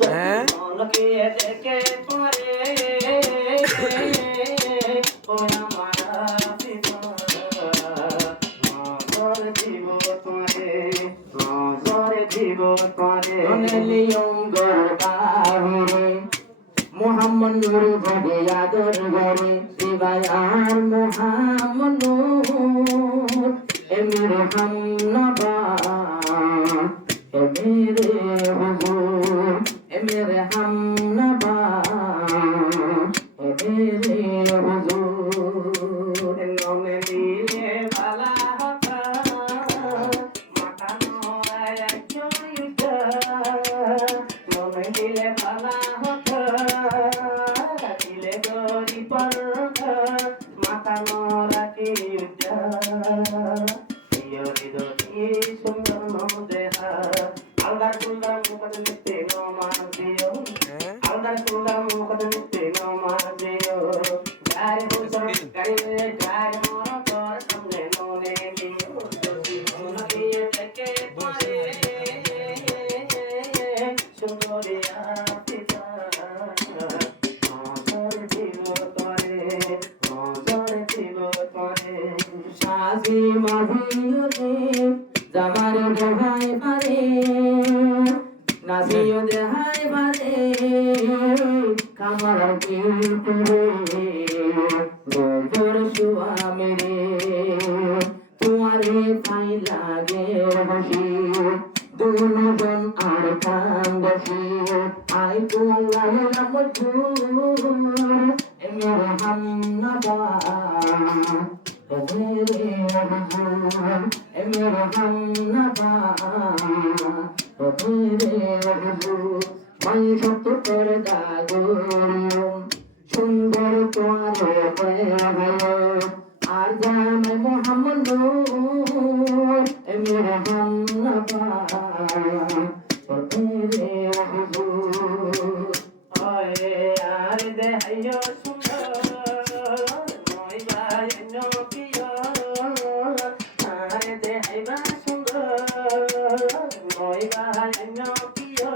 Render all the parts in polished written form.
হ্যাঁ মনকে দেখে পরে ও আমার পিতা নজর দিব পরে নজর দিব পরে অঙ্গ বাহিরে মোহাম্মদ নূর ভগে আদর ঘরে শিবায় আর মোহাম্মদ নূর এমির হাম নবা এমিরে হুজুর এমিরে হাম নবা এমিরে হুজুর নমে নিয়ে বালা হতা মাথা নয় জয়ুতা নমে নিলে বালা হতা দিলে গরি পরকা মাথা নরা কিউতা ইয়রি দতি সুন্দর দেহা আল্লাহ সুন্দর মুখত নিতে নমাজ দিও হ্যাঁ আল্লাহ সুন্দর মুখত নিতে নমাজ দিও গায়ে হুসন গায়ে গায়ে মোর তোর সামনে ননে দিও যদি মনকে দেখে পরে সুন্দরিয়া পিতা নজর দিব তরে নজর দিব তরে সাজি মাঝিরে জামার দেহাই পারে নাজিও দেহাই পারে কামার পিরে গোবর সুয়ামে রে তোমারে পাই লাগে বসি দুজন আর কান্দসি আই তো আল্লাহ নাম জুর এমর হাম নবা এমরে হুজুর এমর হাম নবা এমরে হুজুর মাই সত্য করে দাগর সুন্দর তোমার হয়ে আর জানে মোহাম্মদ নূর এমর হাম নবা এমরে হুজুর আয়ে আর দেহাইও সুন্দর নয় ভাই নকিয়া আর দেহাইবা সুন্দর নয় ভাই নকিয়া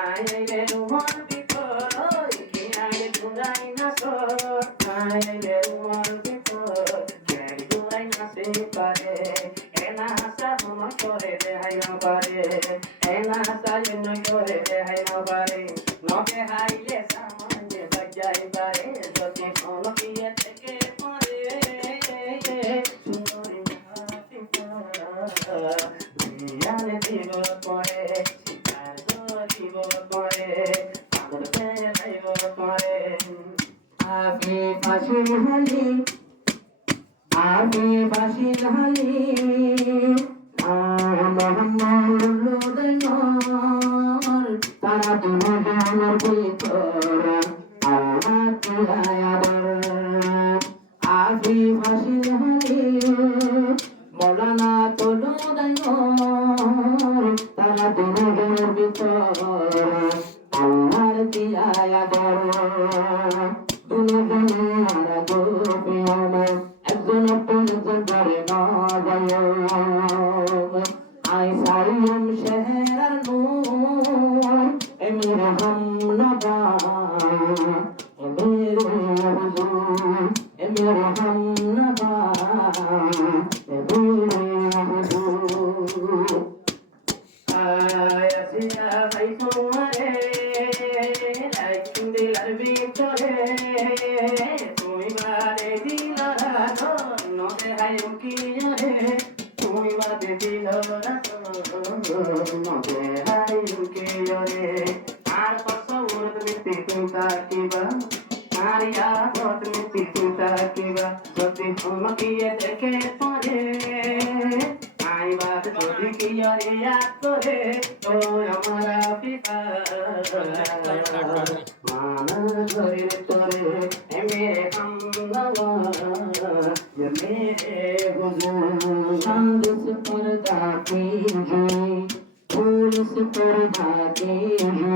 আয়ে রে রুমন বিপর কি আয়ে দুরাই না সো আয়ে রে রুমন বিপর কে দুরাই না সে পারে এনা হাসা মন করে দেহাইবা পারে এনা হাসা জন্য করে দেহাইবা পারে নকে হাইলে সামনে বাজাই পারে যদি মনকে থেকে পরে সুন্দরী হাসিতা বিয়ার দিব পরে শিকার দিব পরে আদর পেলাইব পরে আগে ফাঁসির হালি আগে ফাঁসির হালি মোহাম্মদ তারা দুজনের ভিতর আল্লাহ আদর আগে ফাঁসির হালি মৌলানা তোলো তারা দুজনের ভিতর আল্লাহর দিয়ায় আদর দুজনে মারা গোপে আমার একজন একজন করে না আই সারিয়াম শেহর নূর এমির হাম নবা এমির হুজুর এমির হাম নবা এমির হুজুর আয়াসিয়া ভাই তোমারে দিলার ভিতরে তুমি বারে দিলারা নদে হাই উকিরে তুমি বাদে দিল নদে হাই উকিরে আর কত উড়দ মিটি তুতা কিবা আরিয়া কত মিটি তুতা কিবা যদি হমকিয়ে দেখে পরে আই বাত যদি কিয়ারে ইয়াদ করে তো আমারা পিতা মানা ঘরে তোরে মেরে হাম নবা मेरे हुजूर चांद से पर्दा कीजिए फूल से पर्दा कीजिए